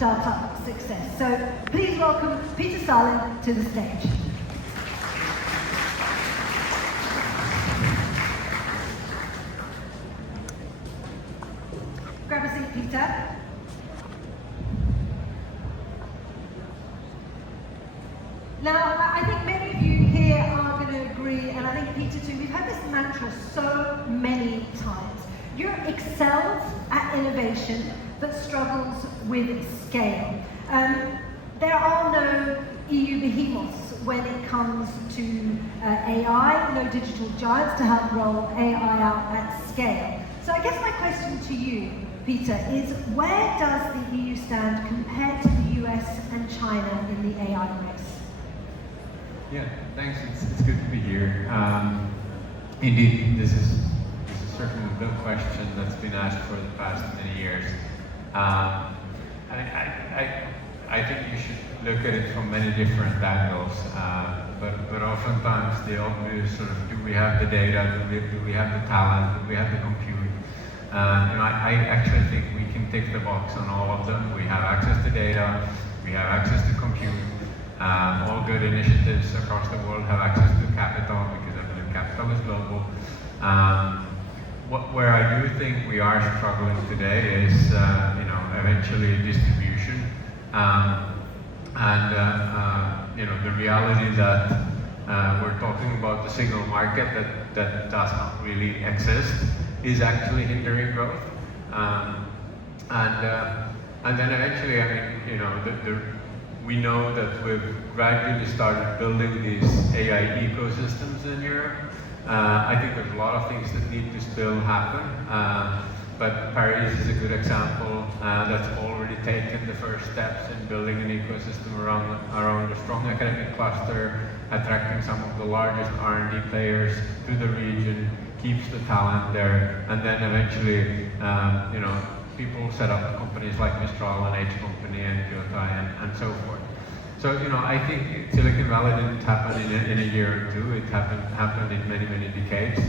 startup success. So please welcome Peter Sarlin to the stage. Grab a seat, Peter. Now, I think many of you here are going to agree, and I think Peter too, we've heard this mantra so many times. Europe excels at innovation, but struggles with scale. There are no EU behemoths when it comes to AI, no digital giants to help roll AI out at scale. So I guess my question to you, Peter, is where does the EU stand compared to the US and China in the AI race? Yeah, thanks. It's good to be here. Indeed, this is certainly the question that's been asked for the past many years. I think you should look at it from many different angles, but oftentimes the obvious sort of, do we have the data, do we have the talent, do we have the compute? I actually think we can tick the box on all of them. We have access to data, we have access to compute. All good initiatives across the world have access to capital because I believe capital is global. Where I do think we are struggling today is, eventually distribution, the reality that we're talking about the single market that does not really exist is actually hindering growth. And then eventually, we know that we've gradually started building these AI ecosystems in Europe. I think there's a lot of things that need to still happen, but Paris is a good example that's already taken the first steps in building an ecosystem around a strong academic cluster, attracting some of the largest R&D players to the region, keeps the talent there, and then eventually, people set up companies like Mistral and H Company and Kyoto and so forth. So, I think Silicon Valley didn't happen in a year or two. It happened in many, many decades.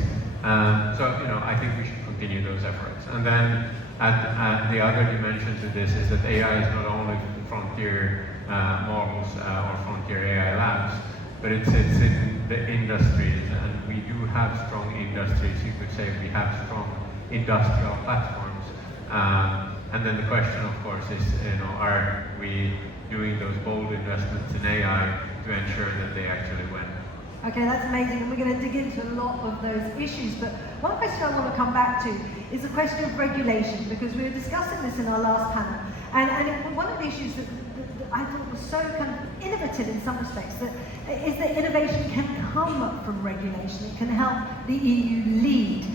I think we should continue those efforts. And then the other dimension to this is that AI is not only frontier models or frontier AI labs, but it's in the industries, and we do have strong industries. You could say we have strong industrial platforms. And then the question, of course, is, are we doing those bold investments in AI to ensure that they actually win? Okay, that's amazing, and we're going to dig into a lot of those issues, but one question I want to come back to is the question of regulation, because we were discussing this in our last panel, and one of the issues that I thought was so kind of innovative in some respects is that innovation can come from regulation. It can help the EU lead.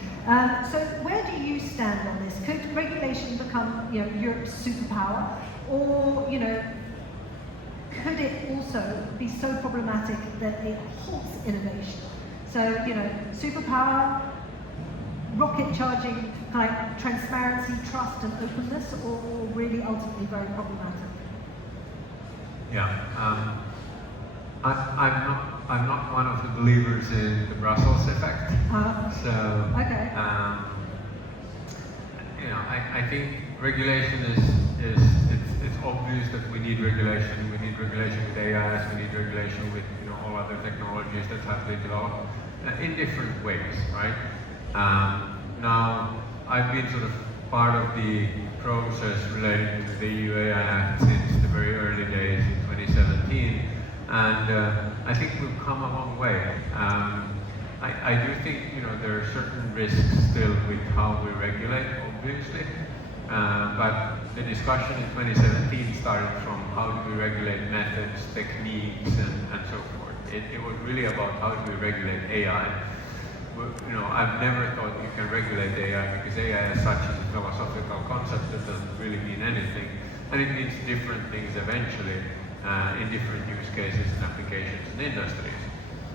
So where do you stand on this? Could regulation become, Europe's superpower, or could it also be so problematic that it halts innovation? So superpower, rocket charging, kind of transparency, trust, and openness, or really ultimately very problematic? Yeah, I'm not one of the believers in the Brussels effect. Okay. I think regulation it's obvious that we need regulation. We need regulation with AIs. We need regulation with all other technologies that have been developed in different ways, right? Now, I've been sort of part of the process related to the EU AI Act since the very early days in 2017, and I think we've come a long way. I do think there are certain risks still with how we regulate, obviously, but the discussion in 2017 started from how do we regulate methods, techniques, and so forth. It was really about how do we regulate AI. I've never thought you can regulate AI because AI as such is a philosophical concept that doesn't really mean anything, and it means different things eventually in different use cases and applications and industries.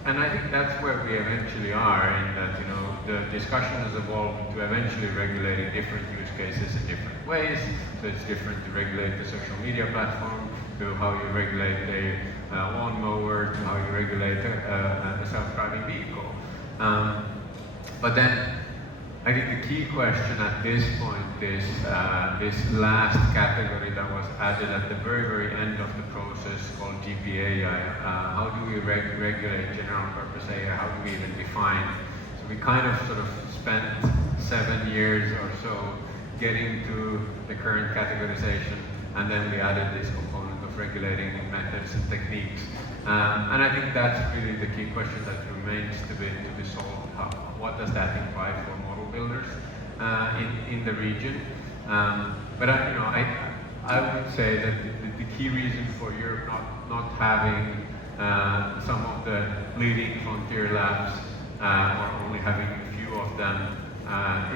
And I think that's where we eventually are, in that the discussion has evolved to eventually regulating different use cases in different ways. So it's different to regulate the social media platform, to how you regulate a lawnmower, to how you regulate a self-driving vehicle. But then I think the key question at this point is this last category that was added at the very end of the process called GPAI. How do we regulate general purpose AI? How do we even define? So we kind of sort of spent 7 years or so getting to the current categorization, and then we added this component of regulating methods and techniques. And I think that's really the key question that remains to be solved. What does that imply for model builders in the region? But I would say that the key reason for Europe not having some of the leading frontier labs or only having a few of them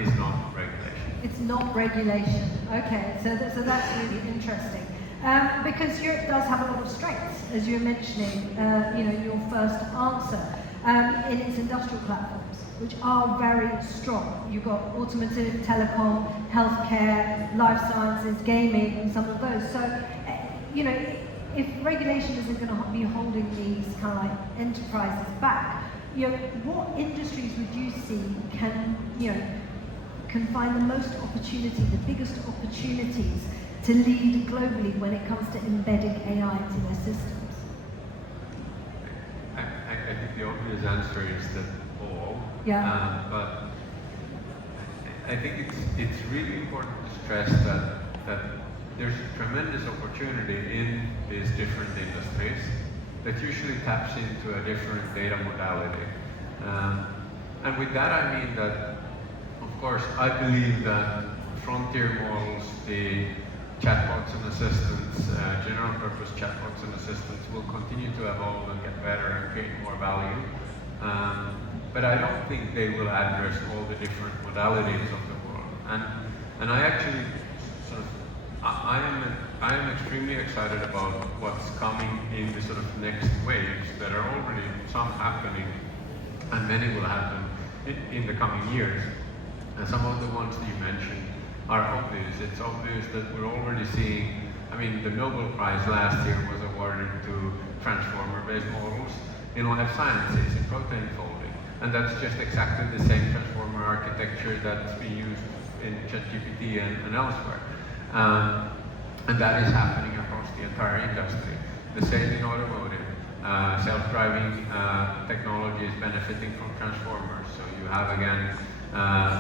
is not regulation. It's not regulation. Okay, so that's really interesting. Because Europe does have a lot of strengths, as you were mentioning, your first answer, in its industrial platforms, which are very strong. You've got automotive, telecom, healthcare, life sciences, gaming, and some of those. So, if regulation isn't going to be holding these kind of like enterprises back, what industries would you see can find the most opportunity, the biggest opportunities to lead globally when it comes to embedding AI into their systems? I think the obvious answer is that all. Yeah. But I think it's really important to stress that there's a tremendous opportunity in these different industries that usually taps into a different data modality. And with that I mean that, of course, I believe that frontier models, the chatbots and assistants, general purpose chatbots and assistants will continue to evolve and get better and create more value. But I don't think they will address all the different modalities of the world. And I actually sort of, I am extremely excited about what's coming in the sort of next waves that are already some happening, and many will happen in the coming years. And some of the ones that you mentioned are obvious. It's obvious that we're already seeing, the Nobel Prize last year was awarded to transformer-based models in life sciences, in protein folding. And that's just exactly the same transformer architecture that's being used in ChatGPT and elsewhere. And that is happening across the entire industry. The same in automotive. Self-driving technology is benefiting from transformers. So you have, again,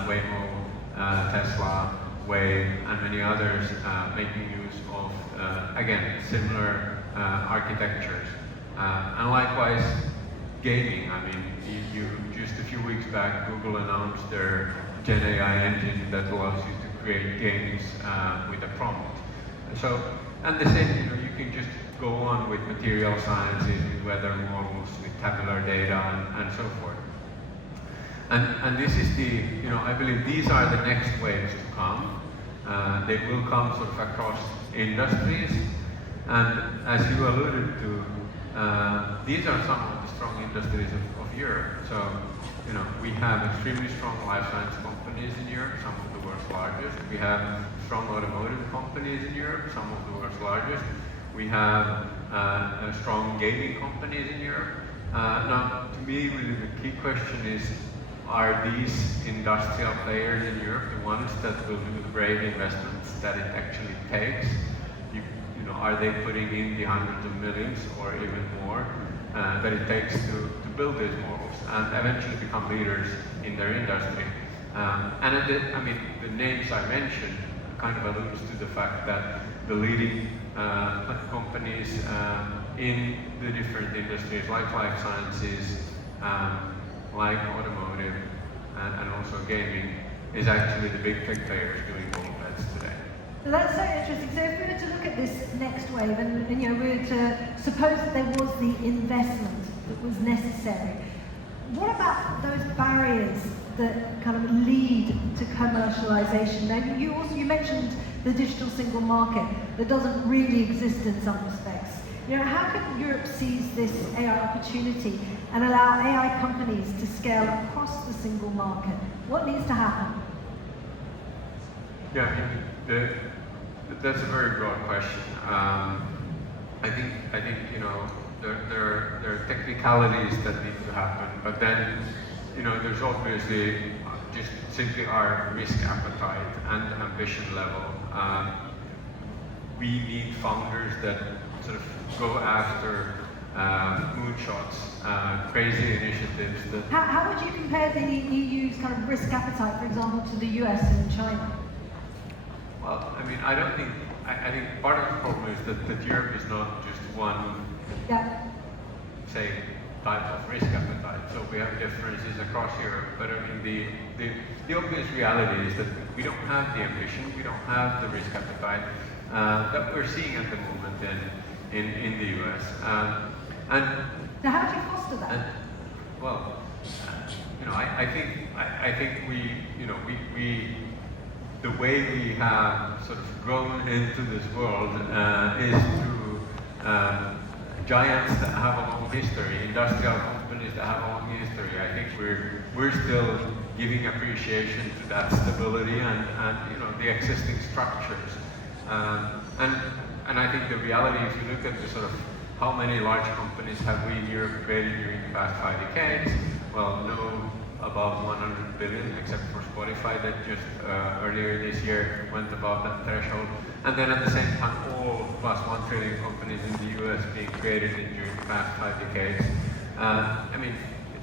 Waymo, Tesla, Wave, and many others making use of, again, similar architectures. And likewise, gaming. You just a few weeks back, Google announced their Gen AI engine that allows you to create games with a prompt. So, and the same, you can just go on with material sciences, with weather models, with tabular data, and so forth. And this is I believe these are the next waves to come. They will come sort of across industries. And as you alluded to, these are some of the strong industries of Europe. So, we have extremely strong life science companies in Europe, some of the world's largest. We have strong automotive companies in Europe, some of the world's largest. We have strong gaming companies in Europe. Now, to me, really the key question is, are these industrial players in Europe the ones that will do the brave investments that it actually takes? Are they putting in the hundreds of millions or even more that it takes to build these models and eventually become leaders in their industry? The names I mentioned kind of alludes to the fact that the leading companies in the different industries like life sciences, like automotive, and also gaming, is actually the big tech players doing all of that today. So that's so interesting. So if we were to look at this next wave, and we were to suppose that there was the investment that was necessary, what about those barriers that kind of lead to commercialization? Now, you mentioned the digital single market that doesn't really exist in some respects. How can Europe seize this AI opportunity and allow AI companies to scale across the single market? What needs to happen? Yeah, that's a very broad question. I think there are technicalities that need to happen, but then there's obviously just simply our risk appetite and ambition level. We need founders that sort of go after moonshots, crazy initiatives. How would you compare the EU's kind of risk appetite, for example, to the US and China? Well, I mean, I don't think. I think part of the problem is that Europe is not just one, say, type of risk appetite. So we have differences across Europe. But I mean, the obvious reality is that we don't have the ambition, we don't have the risk appetite that we're seeing at the moment in the US. So how do you foster that? Well, you know, I think we, you know, we the way we have sort of grown into this world is through giants that have a long history, industrial companies that have a long history. I think we're still giving appreciation to that stability and you know, the existing structures. And I think the reality, if you look at the sort of how many large companies have we in Europe created during the past 5 decades? Well, no above 100 billion, except for Spotify that just earlier this year went above that threshold. And then at the same time, all plus 1 trillion companies in the US being created during the past 5 decades. I mean,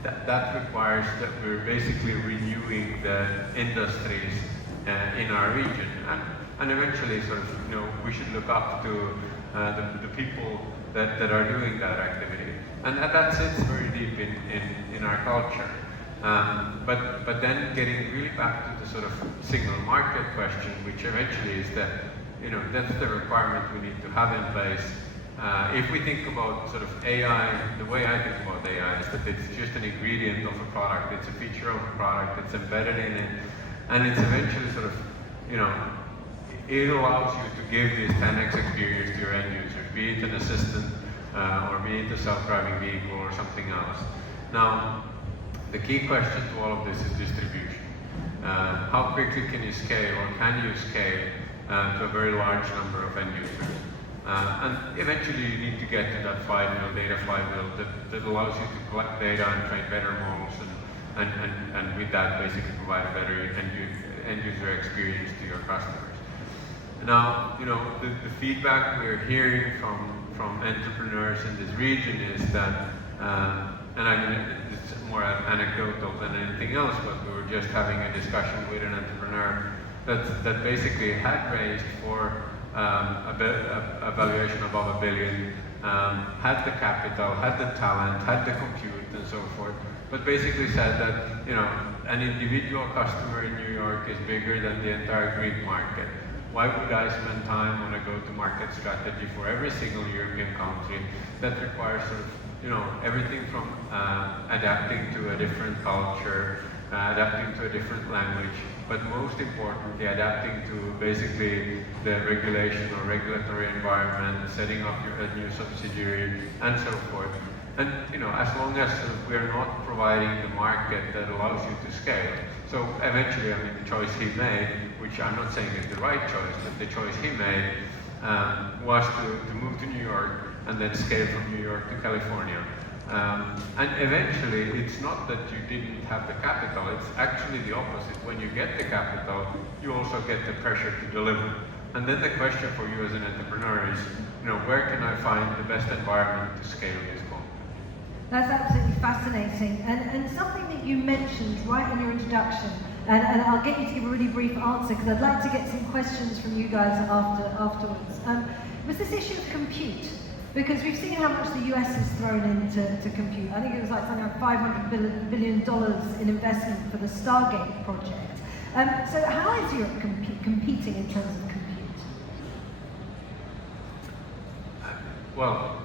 that requires that we're basically renewing the industries in our region. And eventually, sort of, you know, we should look up to the people that are doing that activity. And that sits very deep in our culture. But then getting really back to the sort of single market question, which eventually is that, you know, that's the requirement we need to have in place. If we think about sort of AI, the way I think about AI is that it's just an ingredient of a product, it's a feature of a product, it's embedded in it, and it's eventually sort of, you know, it allows you to give this 10x experience to your end users, be it an assistant or be it a self-driving vehicle or something else. Now, the key question to all of this is distribution. How quickly can you scale, or can you scale to a very large number of end users? And eventually you need to get to that flywheel, data flywheel, that allows you to collect data and train better models and with that basically provide a better end user experience to your customers. Now, you know, the feedback we're hearing from entrepreneurs in this region is that, and I mean, it's more anecdotal than anything else, but we were just having a discussion with an entrepreneur that basically had raised for a valuation above $1 billion, had the capital, had the talent, had the compute, and so forth, but basically said that, you know, an individual customer in New York is bigger than the entire Greek market. Why would I spend time on a go-to-market strategy for every single European country that requires sort of, you know, everything from adapting to a different culture, adapting to a different language, but most importantly, adapting to basically the regulation or regulatory environment, setting up a new subsidiary, and so forth. And, you know, as long as we are not providing the market that allows you to scale. So eventually, I mean, the choice he made, which I'm not saying is the right choice, but the choice he made was to move to New York and then scale from New York to California. And eventually, it's not that you didn't have the capital, it's actually the opposite. When you get the capital, you also get the pressure to deliver. And then the question for you as an entrepreneur is, you know, where can I find the best environment to scale this company? That's absolutely fascinating. And something that you mentioned right in your introduction, and I'll get you to give a really brief answer because I'd like to get some questions from you guys afterwards, was this issue of compute. Because we've seen how much the US has thrown into compute. I think it was like something like $500 billion in investment for the Stargate project. So how is Europe competing in terms of compute? Well,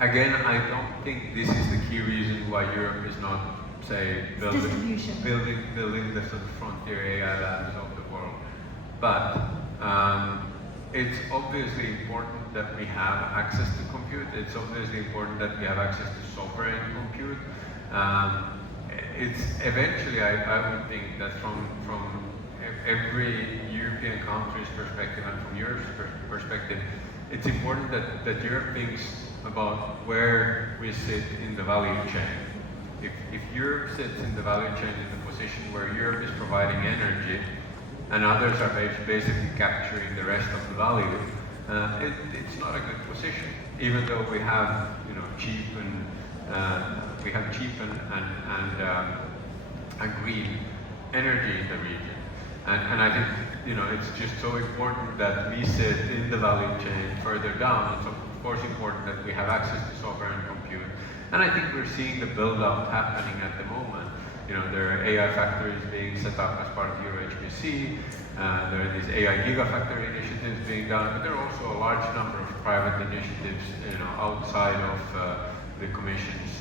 again, I don't think this is the key reason why Europe is not, say, building the sort of frontier AI labs of the world. But it's obviously important that we have access to compute. It's obviously important that we have access to sovereign compute. It's eventually, I would think that from every European country's perspective and from Europe's perspective, it's important that Europe thinks about where we sit in the value chain. If Europe sits in the value chain in the position where Europe is providing energy and others are basically capturing the rest of the value, it's not a good position. Even though we have, cheap and green energy in the region, and I think, it's just so important that we sit in the value chain further down. It's of course important that we have access to software and compute, and I think we're seeing the build-up happening at the moment. There are AI factories being set up as part of EuroHPC. There are these AI gigafactory initiatives being done, but there are also a large number of private initiatives, outside of the Commission's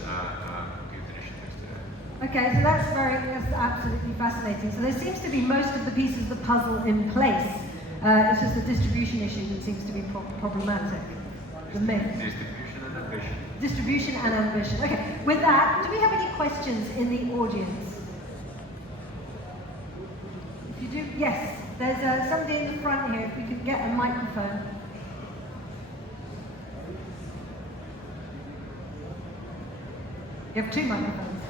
compute initiatives today. Okay, so that's absolutely fascinating. So there seems to be most of the pieces of the puzzle in place. It's just the distribution issue that seems to be problematic. The myth. Distribution and ambition. Distribution and ambition. Okay, with that, do we have any questions in the audience? If you do, yes. There's somebody in the front here, if we could get a microphone. You have two microphones.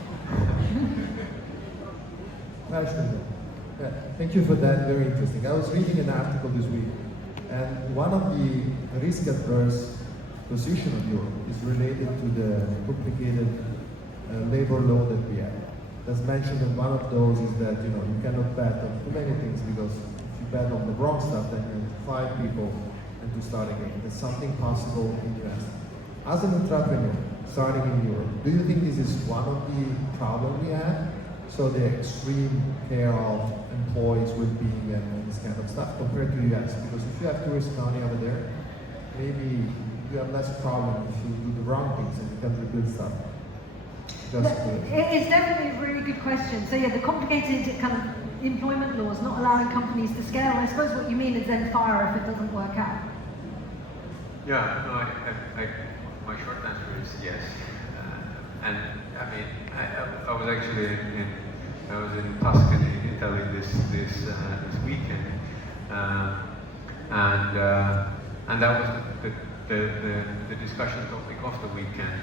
Nice to know. Thank you for that, very interesting. I was reading an article this week, and one of the risk-averse position of Europe is related to the complicated labor law that we have. As mentioned, and one of those is that you cannot bet on too many things, because if you bet on the wrong stuff, then you have to fire people and to start again. That's something possible in the US. As an entrepreneur starting in Europe, do you think this is one of the problems we have? So the extreme care of employees' well-being and this kind of stuff compared to the US? Because if you have tourist county over there, maybe you have less problem if you do the wrong things and you can rebuild stuff. It's definitely a really good question. So yeah, the complicated kind of employment laws not allowing companies to scale. I suppose what you mean is then fire if it doesn't work out. Yeah, no, my short answer is yes. And I mean, I was actually in Tuscany, Italy this weekend, and that was the discussion topic of the weekend,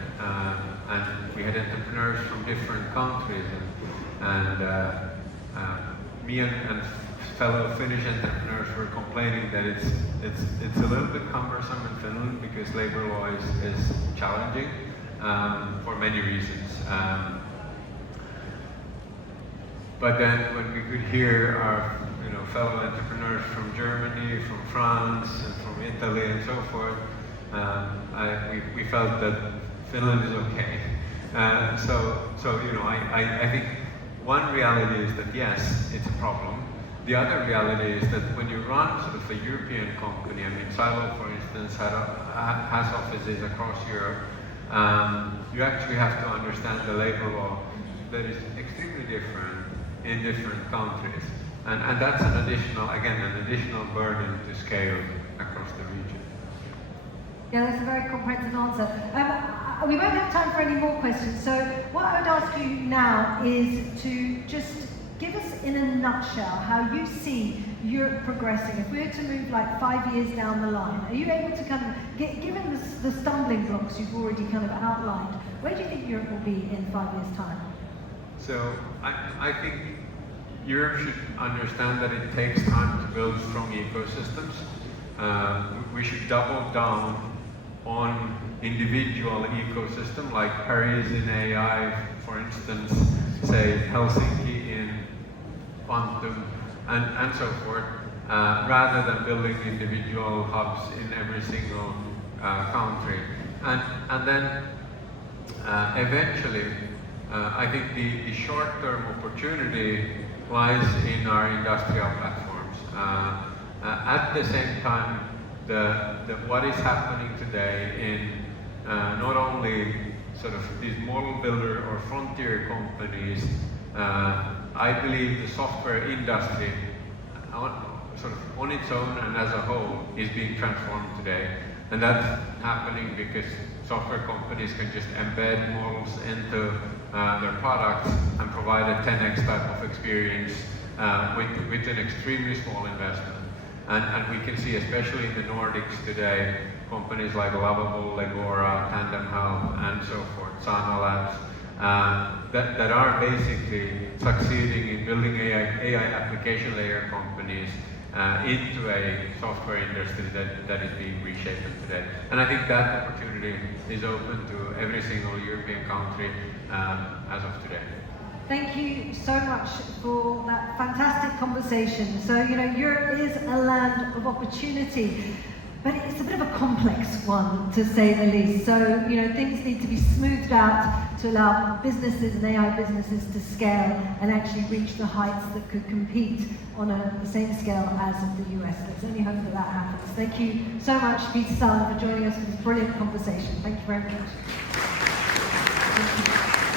and we had entrepreneurs from different countries, and me and fellow Finnish entrepreneurs were complaining that it's a little bit cumbersome in Finland because labor law is challenging for many reasons. But then when we could hear our fellow entrepreneurs from Germany, from France, and from Italy, and so forth, we felt that Finland is okay. So I think one reality is that yes, it's a problem. The other reality is that when you run sort of a European company, I mean, Silo, for instance, has offices across Europe. You actually have to understand the labor law that is extremely different in different countries. And that's an additional burden to scale across the region. Yeah, that's a very comprehensive answer. We won't have time for any more questions, so what I would ask you now is to just give us in a nutshell how you see Europe progressing. If we were to move like 5 years down the line, are you able to kind of, given the stumbling blocks you've already kind of outlined, where do you think Europe will be in 5 years' time? So I think Europe should understand that it takes time to build strong ecosystems. We should double down on individual ecosystem like Paris in AI, for instance, say Helsinki in quantum, and so forth, rather than building individual hubs in every single country. And then eventually, I think the short-term opportunity lies in our industrial platforms. At the same time, what is happening today in not only sort of these model builder or frontier companies, I believe the software industry, sort of on its own and as a whole, is being transformed today. And that's happening because software companies can just embed models into their products and provide a 10x type of experience with an extremely small investment. And we can see, especially in the Nordics today, companies like Lovable, Legora, Tandem Health, and so forth, Sana Labs, that are basically succeeding in building AI application layer companies into a software industry that is being reshaped today. And I think that opportunity is open to every single European country as of today. Thank you so much for that fantastic conversation. So, Europe is a land of opportunity, but it's a bit of a complex one, to say the least. So, things need to be smoothed out to allow businesses and AI businesses to scale and actually reach the heights that could compete on the same scale as the US. Let's only hope that happens. Thank you so much, Peter Sarlin, for joining us for this brilliant conversation. Thank you very much. Thank you.